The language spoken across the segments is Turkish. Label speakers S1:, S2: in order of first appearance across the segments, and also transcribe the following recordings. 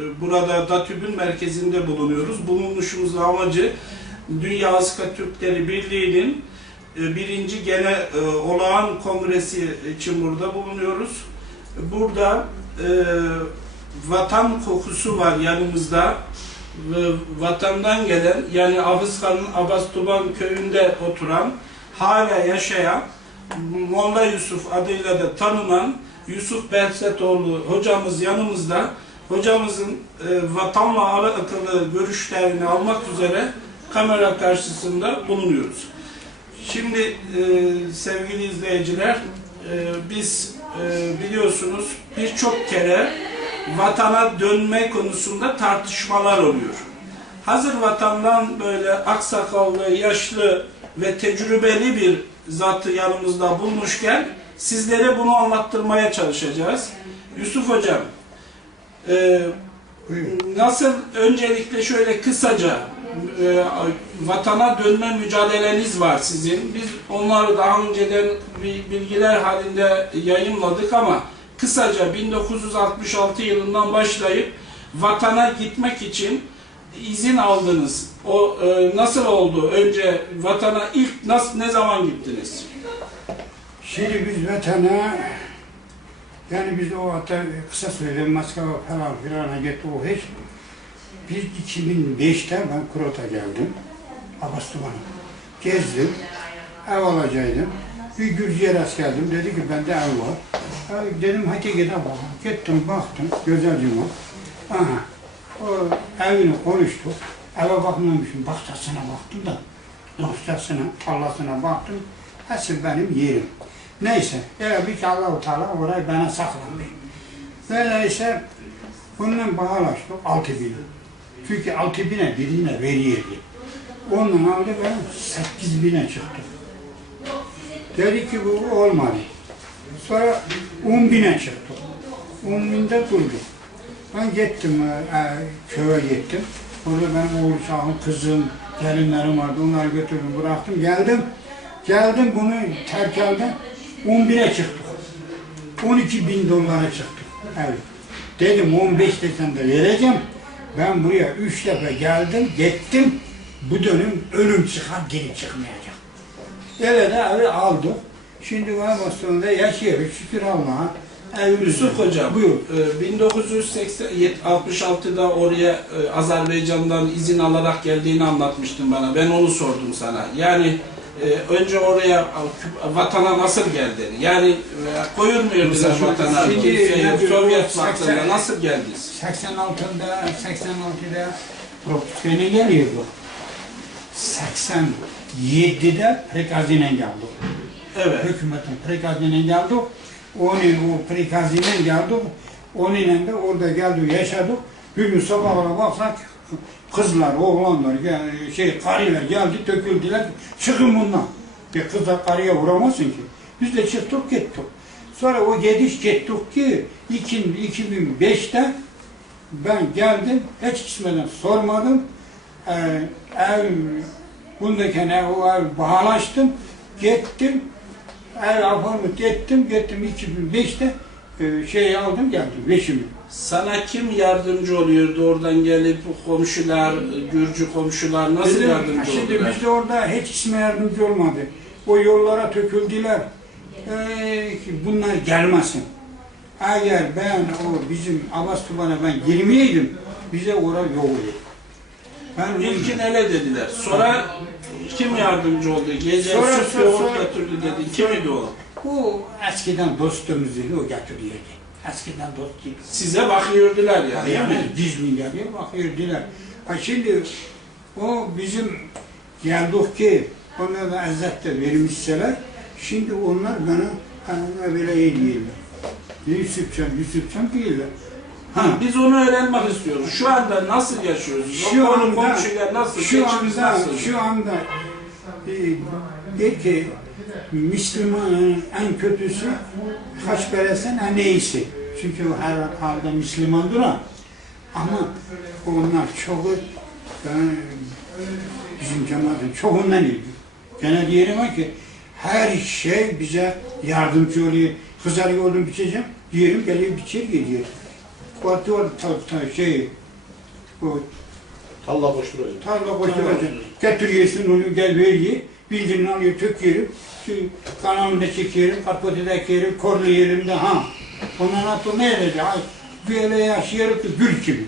S1: e, burada DATÜB'ün merkezinde bulunuyoruz. Bulunuşumuzun amacı Dünya Asika Türkleri Birliği'nin e, birinci gene e, olağan kongresi için burada bulunuyoruz. Burada vatan kokusu var yanımızda. Vatandan gelen yani Afıskan'ın Abastuban köyünde oturan hala yaşayan Molla Yusuf adıyla da tanınan Yusuf Behzetoğlu hocamız yanımızda. Hocamızın e, vatanla alakalı görüşlerini almak üzere kamera karşısında bulunuyoruz. Şimdi e, sevgili izleyiciler, e, biz e, biliyorsunuz birçok kere vatana dönme konusunda tartışmalar oluyor. Hazır vatandan böyle aksakallı, yaşlı ve tecrübeli bir zatı yanımızda bulmuşken sizlere bunu anlattırmaya çalışacağız. Yusuf Hocam, e, nasıl öncelikle şöyle kısaca e, vatana dönme mücadeleniz var sizin. Biz onları daha önceden bilgiler halinde yayınladık ama kısaca 1966 yılından başlayıp vatana gitmek için izin aldınız. O e, nasıl oldu? Önce vatana ilk nasıl ne zaman gittiniz?
S2: Şimdi biz vatana yani biz o hatta kısa sürede Moskova falan filan gitti o hiç. Biz 2005'te ben Kurot'a geldim. Abastuman'a. Gezdim. Ev alacaktım. Bir Gürcü'ye rast geldim. Dedi ki bende ev var. Ha, dedim hadi gidelim. Gittim baktım. Güzelce var. Aha. O evini konuştuk. Eve bakmamışım. Bahçesine baktım da. Dosyasına, tarlasına baktım. Hepsi benim yerim. Neyse, öyle bir ki Allah-u Teala orayı bana saklamış. Böyleyse bundan bağlaştık altı bin. Çünkü altı bine birine veriyordu. Ondan aldı ben sekiz bine çıktım. Dedi ki bu olmadı. Sonra on bine çıktım. On binde durduk. Ben gittim, e, e, köye gittim. Orada benim oğul uşağım, kızım, gelinlerim vardı. Onları götürdüm, bıraktım. Geldim. Geldim bunu terk aldım. 11'e çıktık. 12 bin dolara çıktık. Evet. Dedim 15 desem de vereceğim. Ben buraya üç defa geldim, gittim. Bu dönüm ölüm çıkar, geri çıkmayacak. De evi aldık. Şimdi var Boston'da yaşıyoruz şükür Allah'a.
S1: Yusuf
S2: var.
S1: Hocam,
S2: Buyur.
S1: e, 1966'da oraya e, Azerbaycan'dan izin alarak geldiğini anlatmıştın bana. Ben onu sordum sana. Yani e, önce oraya vatana nasıl geldin? Yani e, koyulmuyordular
S2: Mesela
S1: vatana.
S2: diyor,
S1: Sovyet vaktinde nasıl geldiniz?
S2: 86'da, 86'da Profesyonel geliyordu. 87'de prekazine geldi.
S1: Evet.
S2: Hükümetin prekazine geldik. Onun o prekazine geldik. Onunla da orada geldik, yaşadık. Bir gün sabahlara baksak kızlar, oğlanlar, gel- şey karılar geldi, döküldüler. Çıkın bundan. Bir kıza karıya vuramazsın ki. Biz de çıktık gittik. Sonra o gidiş gittik ki 2005'te ben geldim, hiç kismeden sormadım. Ee, ev, bundayken ev, o ev bağlaştım, gittim. Ev apartmanı gittim, gittim 2005'te e, şey aldım geldim, veşimi.
S1: Sana kim yardımcı oluyordu oradan gelip komşular, Gürcü komşular nasıl
S2: Dedim,
S1: yardımcı
S2: Şimdi
S1: oldular?
S2: biz de orada hiç isme yardımcı olmadı. O yollara töküldüler. Ee, bunlar gelmesin. Eğer ben o bizim Avastuban'a ben girmeyeydim, bize yol olur. Ben
S1: İlkin ele dediler. Sonra kim yardımcı oldu? Gece
S2: Sonra-
S1: süt
S2: sonra-
S1: yoğurt
S2: sonra-
S1: götürdü dedi. Kimidi o?
S2: o eskiden dostumuz o getiriyordu. Eskiden dostuydu.
S1: Size bakıyordular yani.
S2: Yani
S1: mi?
S2: gizli geliyor, bakıyordular. Ha şimdi o bizim geldik ki onlara da izzet de vermişseler, şimdi onlar bana hani böyle iyi değiller. Yusufcan, Yusufcan değiller. Ha,
S1: Biz onu öğrenmek istiyoruz. Şu anda nasıl yaşıyoruz?
S2: şu anda,
S1: komşular nasıl?
S2: şu anda,
S1: nasıl?
S2: şu anda e, de ki Müslümanın en kötüsü kaç veresin en iyisi. Çünkü o her halde Müslümandır ha. Ama onlar çoğu ben, bizim cemaatin çoğundan iyi. Gene diyelim ki her şey bize yardımcı oluyor. Kızar yolunu biçeceğim, diyelim geliyor biçer gidiyor. Batı o ta, ta, şey, o
S3: Allah koşturuyor.
S2: tarla koşturuyorsun. Getiriyorsun onu gel ver ye. Bildiğini alıyor töküyorum. Şu kanalını çekiyorum, karpotu da ekiyorum, korluyorum da ha. Ondan atı ne edecek? Ay, Böyle yaşıyoruz ki gül gibi.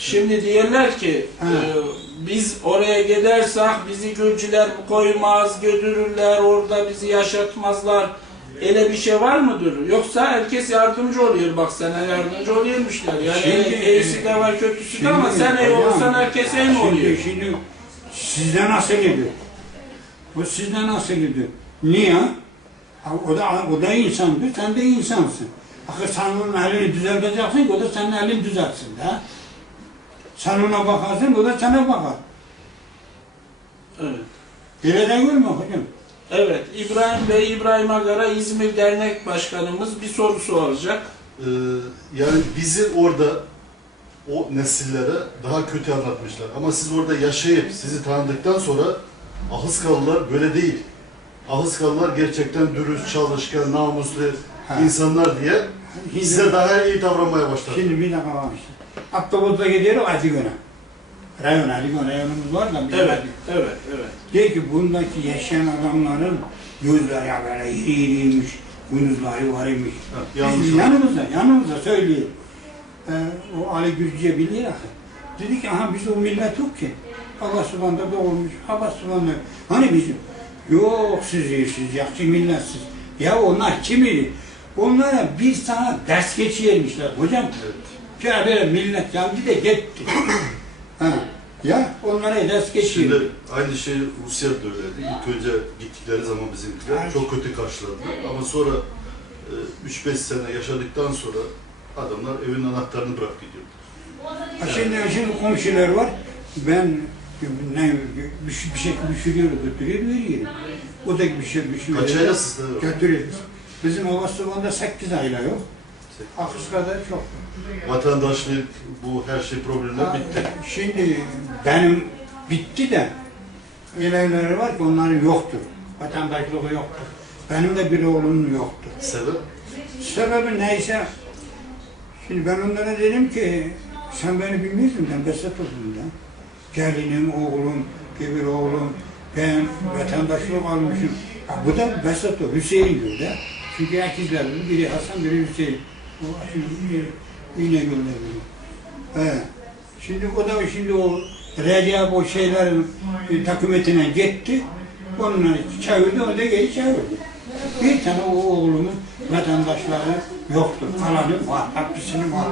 S1: Şimdi diyorlar ki
S2: Ha.
S1: e, biz oraya gidersek bizi Gürcüler koymaz, götürürler, orada bizi yaşatmazlar. Öyle bir şey var mıdır? Yoksa herkes yardımcı oluyor. Bak sana yardımcı oluyormuşlar. Yani
S2: Şimdi-
S1: iyisi de var, kötüsü de ama sen iyi olursan herkes iyi mi
S2: şimdi-
S1: oluyor?
S2: Şimdi sizde nasıl idi? O sizde nasıl idi? Niye? O da, o da insandı, sen de insansın. Akı sen onun elini düzelteceksin ki o da senin elini düzeltsin de. Sen ona bakarsın, o da sana bakar.
S1: Evet.
S2: Öyle değil mi hocam?
S1: Evet, İbrahim Bey, İbrahim Agara İzmir Dernek Başkanımız bir sorusu olacak.
S4: Ee, yani bizi orada o nesillere daha kötü anlatmışlar. Ama siz orada yaşayıp sizi tanıdıktan sonra Ahıskalılar böyle değil. Ahıskalılar gerçekten dürüst, çalışkan, namuslu
S2: Ha.
S4: insanlar diye size daha iyi davranmaya başladı.
S2: şimdi bir dakika var işte. Aktobuzda gidiyoruz Atigön'e. Rayon, Atigön rayonumuz var da. bizim
S1: Evet, evet, evet.
S2: Diyor ki bundaki yaşayan adamların gözleri ya böyle iri iriymiş, günüzleri var imiş.
S4: Yanlış.
S2: Bizim yanımızda, yanımızda söylüyor. Ee, o Ali Gürcü'ye biliyor ya. Dedi ki aha biz o millet yok ki. Allah subhanahu doğurmuş, Allah subhanahu. Hani bizim? Yok siz iyisiniz, yakçı milletsiz. Ya onlar kim idi? Onlara bir sana ders geçirmişler hocam.
S4: Evet.
S2: Ya böyle millet geldi de gitti. ha. Ya onlara ders geçirdi.
S4: Şimdi aynı şey Rusya'da da öyleydi. İlk önce gittikleri zaman bizimkiler
S2: Evet.
S4: çok kötü karşıladılar. Ama sonra e, 3-5 sene yaşadıktan sonra adamlar evin anahtarını bırak gidiyor.
S2: Ha Şimdi, şimdi komşular var. Ben ne bir, şey- bir şey düşürüyor, götürüyor, veriyor. O da bir şey düşürüyor.
S4: Kaç ayda sizde var?
S2: Götürüyor. Bizim Ovasıvan'da 8 ayla yok.
S4: Sekiz.
S2: Akıska'da çok.
S4: Vatandaşlık, bu her şey problemler bitti.
S2: Şimdi benim bitti de öyleleri var ki onların yoktur. Vatandaşlığı yoktur. Benim de bir oğlum yoktur.
S4: Sebep?
S2: Sebebi neyse, şimdi ben onlara dedim ki, sen beni bilmiyorsun, ben Besat oldum. Gelinim, oğlum, bir oğlum, ben vatandaşlık almışım. Ha, bu da Besat o, Hüseyin diyor da. Çünkü ikizlerimiz, biri Hasan, biri Hüseyin. O şimdi yine gönderdim. He. Şimdi o da şimdi o Recep o şeylerin e, takımetine gitti. Onunla çevirdi, o da geri çevirdi. Bir tane o oğlumun vatandaşları yoktur. Kalanı var, hapsinin var.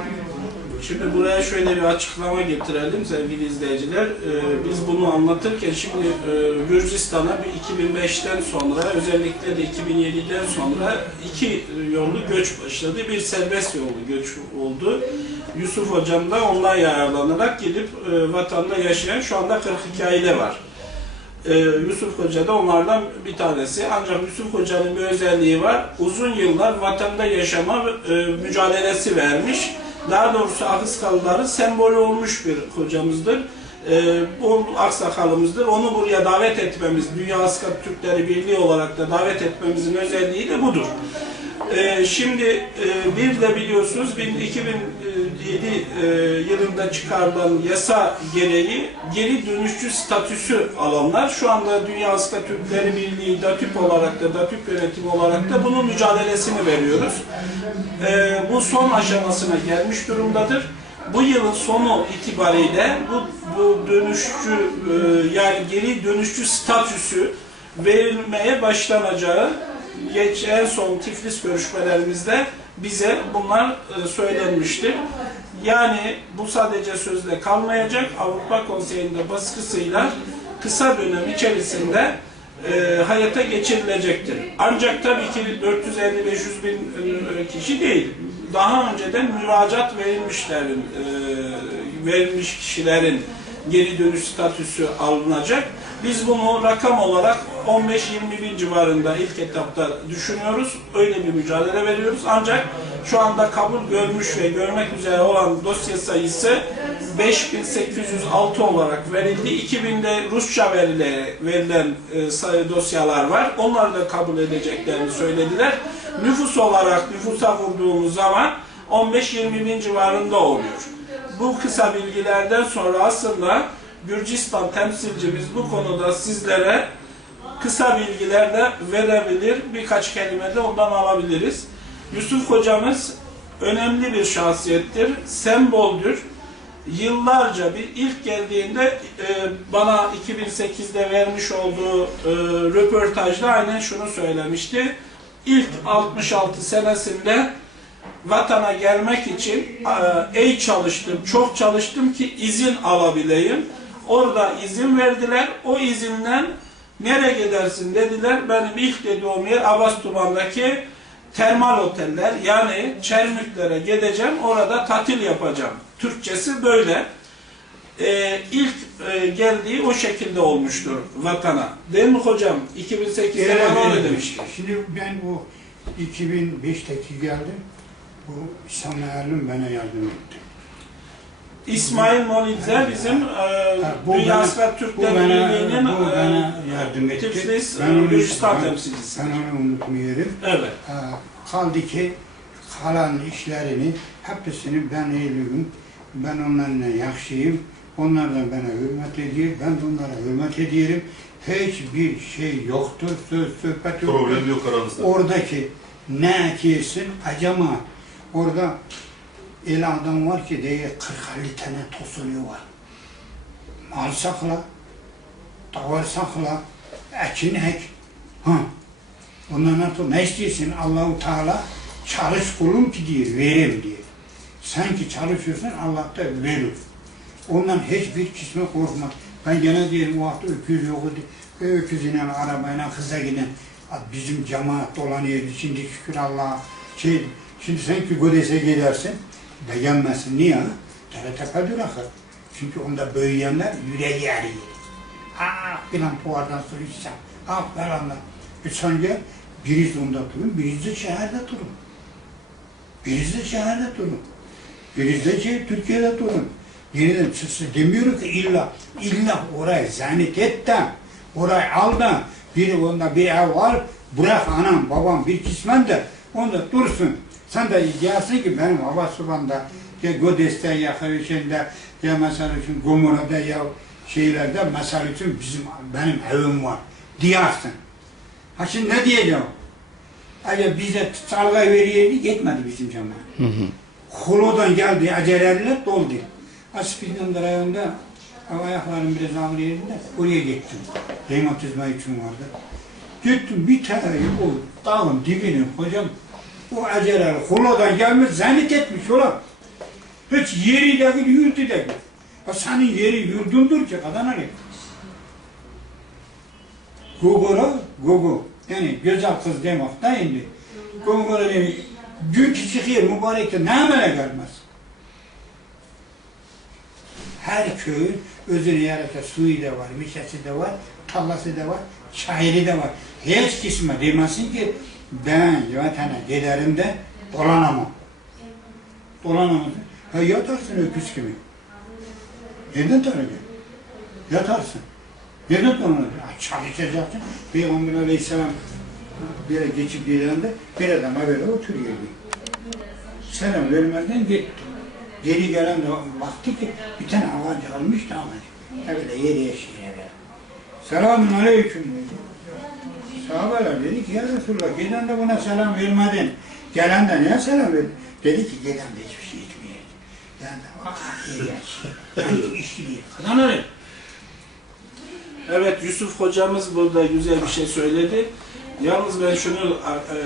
S1: Şimdi buraya şöyle bir açıklama getirelim sevgili izleyiciler. Ee, biz bunu anlatırken şimdi e, Gürcistan'a bir 2005'ten sonra özellikle de 2007'den sonra iki yollu göç başladı. Bir serbest yollu göç oldu. Yusuf Hocam da ondan yararlanarak gidip e, vatanda yaşayan şu anda 42 aile var. Ee, Yusuf Hoca da onlardan bir tanesi. Ancak Yusuf Hoca'nın bir özelliği var. Uzun yıllar vatanda yaşama e, mücadelesi vermiş. Daha doğrusu Akıskalıların sembolü olmuş bir hocamızdır. Ee, bu aksakalımızdır. Onu buraya davet etmemiz, Dünya Askat Türkleri Birliği olarak da davet etmemizin özelliği de budur. Ee, şimdi e, bir de biliyorsunuz bin- 2007 e, yılında çıkarılan yasa gereği geri dönüşçü statüsü alanlar şu anda Dünya Asya Türkleri Birliği DATÜP olarak da DATÜP yönetimi olarak da bunun mücadelesini veriyoruz. Ee, bu son aşamasına gelmiş durumdadır. Bu yılın sonu itibariyle bu, bu dönüşçü e, yani geri dönüşçü statüsü verilmeye başlanacağı geç en son Tiflis görüşmelerimizde bize bunlar e, söylenmiştir. Yani bu sadece sözde kalmayacak. Avrupa Konseyi'nde baskısıyla kısa dönem içerisinde e, hayata geçirilecektir. Ancak tabii ki 450-500 bin e, kişi değil. Daha önceden müracaat verilmişlerin, e, verilmiş kişilerin geri dönüş statüsü alınacak. Biz bunu rakam olarak 15-20 bin civarında ilk etapta düşünüyoruz. Öyle bir mücadele veriyoruz. Ancak şu anda kabul görmüş ve görmek üzere olan dosya sayısı 5806 olarak verildi. 2000'de Rusça verile, verilen e, sayı dosyalar var. Onları da kabul edeceklerini söylediler. Nüfus olarak nüfusa vurduğumuz zaman 15-20 bin civarında oluyor. Bu kısa bilgilerden sonra aslında Gürcistan temsilcimiz bu konuda sizlere kısa bilgiler de verebilir. Birkaç kelime de ondan alabiliriz. Yusuf hocamız önemli bir şahsiyettir, semboldür. Yıllarca bir ilk geldiğinde e, bana 2008'de vermiş olduğu e, röportajda aynen şunu söylemişti. İlk 66 senesinde vatana gelmek için e, ey çalıştım, çok çalıştım ki izin alabileyim. Orada izin verdiler. O izinden nereye gidersin dediler. Benim ilk dediğim yer Abastuman'daki termal oteller yani Çermiklere gideceğim. Orada tatil yapacağım. Türkçesi böyle. E, ilk e, geldiği o şekilde olmuştur vatana. Değil mi hocam? 2008'de
S2: Evet,
S1: bana öyle demişti.
S2: Şimdi ben bu 2005'teki geldim. Bu İsmail'im bana yardım etti.
S1: İsmail Molitzer bizim e,
S2: bu
S1: Dünya
S2: Bu
S1: Türkler Birliği'nin e. Tiflis, Gürcistan temsilcisi.
S2: Ben onu unutmuyorum.
S1: Evet.
S2: Ha, kaldı ki kalan işlerini hepsini ben eğiliyorum. Ben onlarla yakşıyım. Onlar da bana hürmet ediyor. Ben de onlara hürmet ediyorum. Hiçbir şey yoktur. Söz sohbet yoktur.
S4: Problem yok aranızda.
S2: Oradaki ne kesin acama orada el adam var ki diye 40-50 tane tosunu var. Mal sakla, davar sakla, ekin ek. Ha. Ondan sonra ne istiyorsun Allahu Teala çalış kulum ki diyor, verim diyor. Sen ki çalışıyorsun Allah da verir. Ondan hiçbir kısmı korkma. Ben gene diyelim o vakti öküz yoktu. Öküzüyle, arabayla, kıza giden bizim cemaat dolanıyordu. Şimdi şükür Allah'a. Şey, şimdi sen ki Godes'e gidersin, beğenmezsin. Niye? Tepe durakır. Çünkü onda büyüyenler yüreği eriyor. Ah filan tuvardan su içsem. Ah falan da. Sonra birisi onda durun, birisi de şehirde durun. Birisi de şehirde durun. Birisi şey, Türkiye'de durun. Yeniden çıksın. Demiyorum ki illa, illa orayı zannet et de, orayı al da, bir onda bir ev var, bırak anam, babam bir kısmen de, onda dursun. Sen de gelsin ki benim hava subanda, ya Godes'te ya Hırışı'nda, ya mesela için Gomorra'da ya şeylerde mesela için bizim, benim evim var, diyarsın. Ha şimdi ne diyeceğim? Acaba bize salga veriyordu, gitmedi bizim cemaat. Holo'dan geldi aceleyle doldu. Aspil'den rayonda ayaklarım biraz ağrıyordu da oraya gittim. Reumatizma için vardı. Gittim bir tane o dağın dibine hocam o aceleyle Holo'dan gelmiş zannet etmiş ulan. Hiç yeri de değil, yurdu da değil. Ya senin yeri yurdundur ki Adana'ya. Gogora, gogo. Yani güzel kız demek da indi. Gogora gün ki çıkıyor mübarekte ne amele gelmez. Her köyün özüne yarata suyu da var, mişesi de var, tallası da var, şairi de var. Hiç kısmı demesin ki ben vatana giderim de dolanamam. Dolanamam. Ha yatarsın öküz gibi. Neden tanıyacaksın? Yatarsın. Neden tanıyacaksın? Çalışacaksın. Peygamber aleyhisselam bir yere geçip gelende bir adama böyle oturuyordu. Selam vermeden gitti. Geri gelen de baktı ki bir tane ağaç almış da ağaç. Öyle yaşıyor böyle. Selamun aleyküm dedi. Sahabeler dedi ki ya Resulallah gelen de buna selam vermedin. Gelen de niye selam verdin? Dedi ki gelen de hiçbir şey etmiyor. Yani de ah iyi. Yani öyle.
S1: Evet Yusuf hocamız burada güzel bir şey söyledi. Yalnız ben şunu e,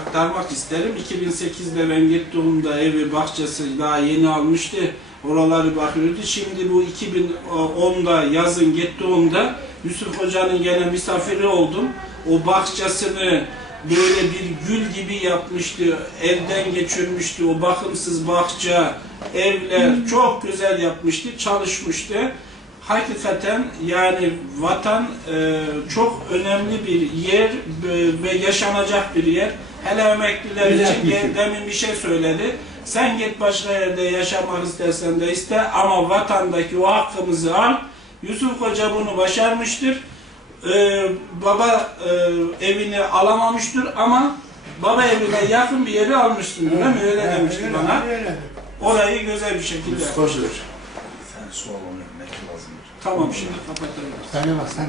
S1: aktarmak isterim. 2008'de ben gittiğimde evi bahçesi daha yeni almıştı. Oraları bakıyordu. Şimdi bu 2010'da yazın gittiğimde Yusuf Hoca'nın gene misafiri oldum. O bahçesini böyle bir gül gibi yapmıştı. Elden geçirmişti. O bakımsız bahçe, evler çok güzel yapmıştı. Çalışmıştı hakikaten yani vatan e, çok önemli bir yer e, ve yaşanacak bir yer. Hele emekliler
S2: Güzel
S1: için gel-
S2: şey.
S1: demin bir şey söyledi. Sen git başka yerde yaşamak istersen de iste ama vatandaki o hakkımızı al. Yusuf Hoca bunu başarmıştır. E, baba e, evini alamamıştır ama baba evine yakın bir yeri almıştın değil mi? Öyle
S2: Evet,
S1: demişti
S2: öyle,
S1: bana.
S2: öyle.
S1: Orayı güzel bir şekilde yapmıştır.
S5: Sen su lazım.
S1: Tamam şimdi kapatabiliriz.
S2: Sana bak sen